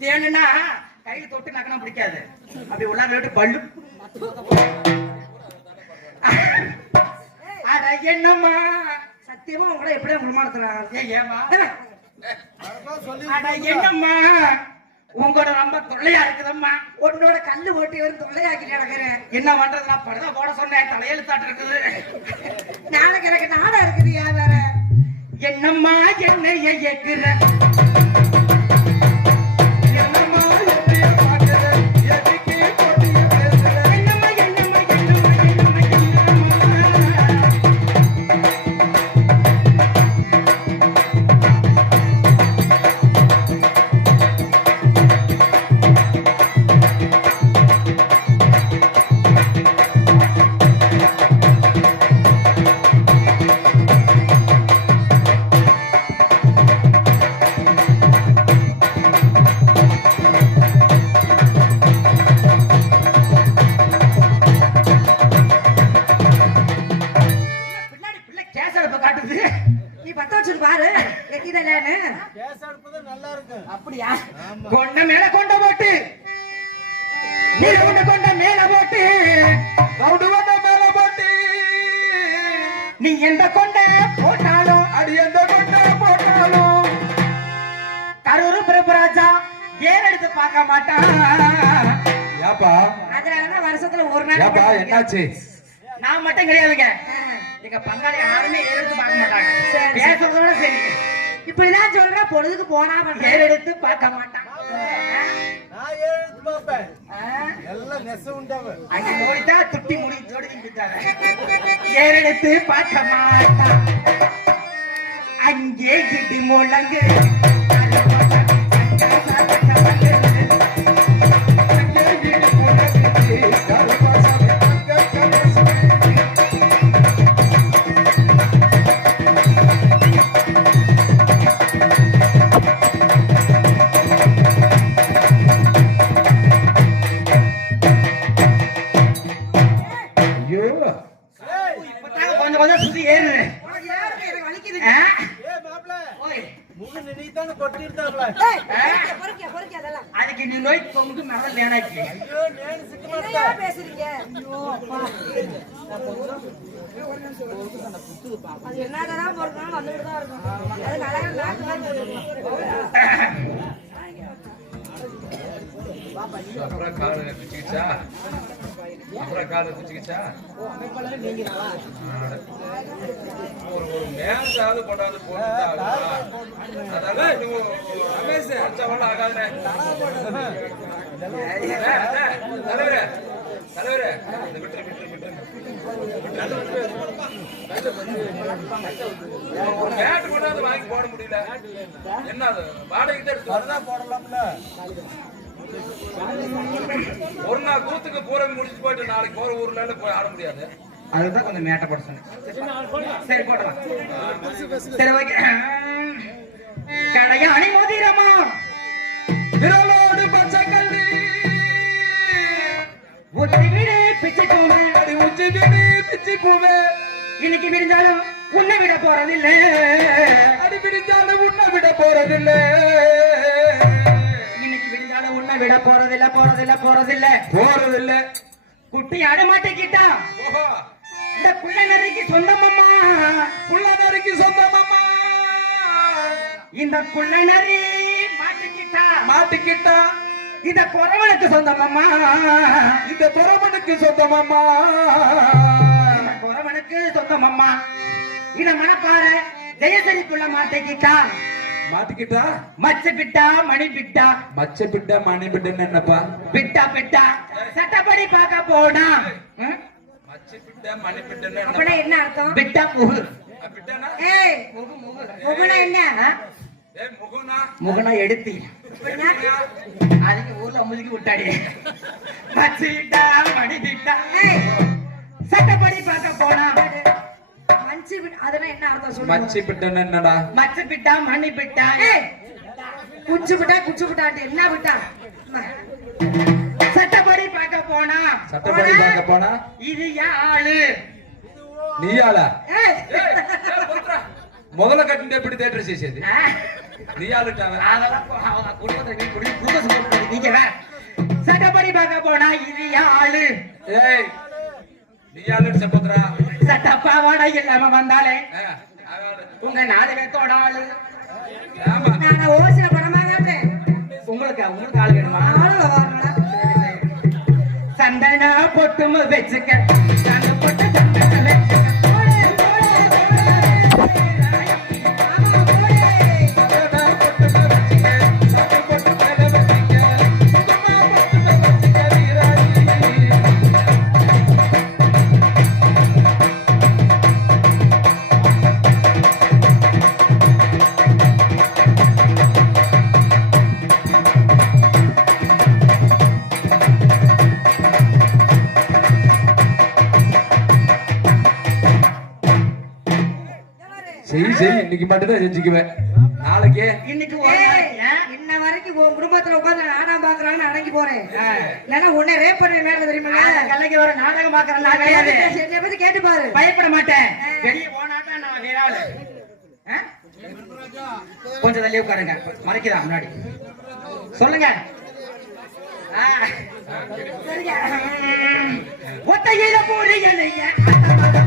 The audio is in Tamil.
தேனுன்னா கையில தொட்டு நக்கணும் பிடிக்காது. அப்படி உள்ளார விட்டு பல்லு. அட என்னம்மா? சத்தியமா உங்களை எப்படியா முன்மாடுத்துறான் ஏன் ஏமா அட என்னம்மா? உங்களோட ரொம்ப தொல்லையா இருக்குதம்மா. உன்னோட கல்லு ஓட்டி வரும் தொல்லையாக்கி நடக்கிறேன். என்ன பண்றது? நான் படுதா போட சொன்னேன். தலையெழுத்தாட்டு இருக்குது. நாளைக்கு எனக்கு நாடா இருக்குது யா வேற? என்னம்மா என்னைய ஏக்குற அப்படியா? கொண்ட மேல கொண்ட போட்டு நீ கொண்ட கொண்ட மேல போட்டு ரவுண்டு வந்த மேல போட்டு. நீ எந்த கொண்ட போட்டாலும் அடி எந்த கொண்ட போட்டாலும். கரூர் பிரபுராஜா ஏன் எடுத்து பார்க்க மாட்டான் ஏப்பா? அதனாலதான் வருஷத்துல ஒரு நாள் ஏப்பா என்னாச்சு? நான் மட்டும் கிடையாதுங்க. எங்க பங்காளி யாருமே ஏறு எடுத்து பார்க்க மாட்டாங்க. பேசுறதோட சரி. இப்படிதான் சொல்ற பொழுதுக்கு போனா பண்றேன் எடுத்து பார்க்க மாட்டான். நான் பார்ப்பேன்? எல்லாம் நெச உண்டவ. அங்க ஓடிட்டா துட்டி முடி ஜோடி விட்டாங்க எடுத்து பார்க்க மாட்டான். அங்கே கிட்டி முழங்கு. பொறுக்கிய அதெல்லாம். அதுக்கு நீ நோய் தொங்கு மரம் வேணாச்சு ஐயோ நேனு சிக்க என்னையா மாட்டேன் பேசுறீங்க? ஐயோ அப்பா. அது என்னதான் பொறுக்கணும் வந்துட்டு தான் இருக்கும். அது அழகா நாக்கு தான் போட்டுருக்கணும். அப்புறம் காலு பிச்சுக்கிச்சா அப்புறம் காலு பிச்சுக்கிச்சா ஒரு ஒரு மேலாவது கொண்டாந்து போட்டுட்டா அதெல்லாம் ரமேஷ் அச்சவெல்லாம் ஆகாதுனே தலைவரே தலைவரே. விட்டு விட்டு விட்டு மேட்டு கொண்டாந்து வாங்கி போட முடியல. என்ன வாடகை தான் போடலாம்ல? ஒரு நாள் கூத்துக்கு பூரம் முடிச்சு போயிட்டு நாளைக்கு போற ஊர்ல இருந்து போய் ஆட முடியாது. அதுதான் கொஞ்சம் மேட்ட போட சரி போடலாம் சரி ஓகே. கடையாணி மோதிரமா? விரலோடு பச்சை கல்லி ஒத்தி விடு பிச்சை பூவே அடி உச்சி விடு பிச்சி பூவே இன்னைக்கு விரிஞ்சாலும் உன்னை விட போறதில்லை. அடி பிடிச்சாலும் உன்னை விட போறதில்லை. விரிஞ்சாலும் உன்னை விட போறதில்ல போறதில்ல போறதில்ல. போறதில்ல. குட்டி ஆட இந்த குள்ள நிறைக்கு சொந்தமம்மா. புள்ளதறிக்கு சொந்தமாமா இந்த குள்ள நரி மாட்டிக்கிட்டா? மாட்டிக்கிட்டா? இந்த குறவனுக்கு சொந்தமம்மா. இந்த துறவனுக்கு சொந்தமாமா இந்த குறவனுக்கு சொந்தமம்மா. இத மனப்பாற ஜெயசரிக்குள்ள மாட்டிக்கிட்டா? மாட்டிக்கிட்டா? மச்ச பிட்டா மணி பிட்டா. மச்ச பிட்ட மணி பிட்டன்னு என்னப்பா? பிட்டா பிட்டா. சட்டப்படி பார்க்க போனா? மச்சி பிட்ட மணி பிட்டன்னு அப்படின்னா என்ன அர்த்தம்? பிட்டா முகு. பிட்டனா? ஏய் முகு முகு. முகுனா என்ன? ஆ? ஏ முகுனா? முகனா எடுத்தி. அதுக்கு ஊர்ல முதுகி விட்டாடி. மச்சி பிட்டா மணி பிட்டா. ஏய் சட்டப்படி பார்க்க போனா. மச்சி அதெல்லாம் என்ன அர்த்தம் சொல்லுங்க மச்சி பிட்டன்னா என்ன பிட்டா சட்டப்படி பார்க்க போனா. சட்டப்படி பார்க்க போனா? இது ஆளு நீ ஆளா தேட்டர் நீ குடும்பத்தை நீ குடி நீங்க சட்டப்படி பார்க்க போனா இது ஆளு ஏய் நீ ஆளு சப்போத்ரா சட்டப்பாவாட இல்லாம வந்தாலே உங்க நாடகத்தோட ஆளு. ஆமா. நான் ஓசில படமா உங்களுக்கு உங்களுக்கு ஆள் வேணுமா? சந்தனா பொட்டும வச்சுக்க. செய் செய். இன்னைக்கு மட்டும் தான் செஞ்சுக்குவேன். நாளைக்கு. இன்னைக்கு? இன்ன வரைக்கும் உன் குடும்பத்துல உட்கார்ந்து நாடகம் பாக்குறான்னு அடங்கி போறேன். இல்லன்னா உன்னை ரேப் பண்ண நேரம் தெரியுமா நான் கலைக்கு வர நாடகம் பாக்குற நான் கிடையாது என்னை பத்தி கேட்டு பாரு. பயப்பட மாட்டேன். வெளியே போனாட்டா நான் வேற ஆளு. ஆ? கொஞ்சம் தள்ளி உட்காருங்க. மறைக்கிறா முன்னாடி. சொல்லுங்க. ஒத்தையில அந்த மகப்புள்ள